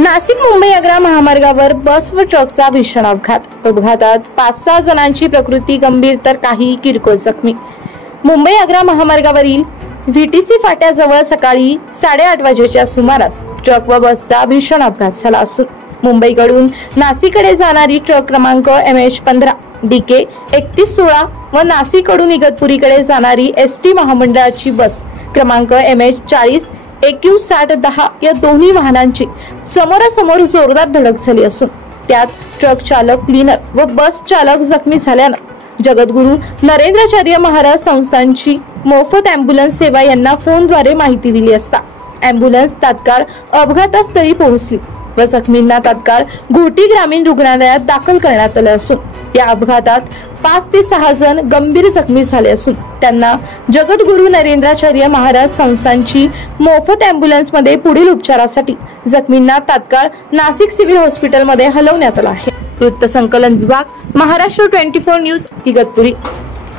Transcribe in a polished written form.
नाशिक मुंबई आग्रा महामार्गावर बस व ट्रकचा भीषण अपघातात 5-6 जणांची प्रकृती गंभीर तर काही किरकोळ जखमी। मुंबई आग्रा महामार्गावरील व्हीटीसी फाट्याजवळ सकाळी 8:30 वाजेच्या सुमारास ट्रक व बसचा भीषण अपघात झाला असून मुंबईकडून नाशिककडे जाणारी ट्रक क्रमांक MH15 DK 3116 व नाशिककडून इगतपुरीकडे जाणारी ST महामंडळाची बस क्रमांक MH40 AQ6010 या दोन्ही वाहनांची समोरासमोर जोरदार धडक झाली असून त्यात ट्रक चालक क्लीनर व बस चालक जखमी झाल्याने जगद्गुरू नरेंद्राचार्य महाराज संस्थानची मोफत अँब्युलन्स सेवा यांना फोनद्वारे माहिती दिली असता अँब्युलन्स तात्काळ अपघातस्थळी पोहोचली व जखमींना तात्काळ घोटी ग्रामीण रुग्णालयात दाखल करण्यात आले असून या अपघातात 5 ते 6 जण गंभीर जखमी झाले असून त्यांना जगद्गुरू नरेंद्राचार्य महाराज संस्थानची मोफत अँब्युलन्स मध्ये पुढील उपचारासाठी जखमींना तात्काळ नाशिक सिव्हिल हॉस्पिटल मध्ये हलवण्यात आले आहे। वृत्त संकलन विभाग, महाराष्ट्र 24 न्यूज, इगतपुरी।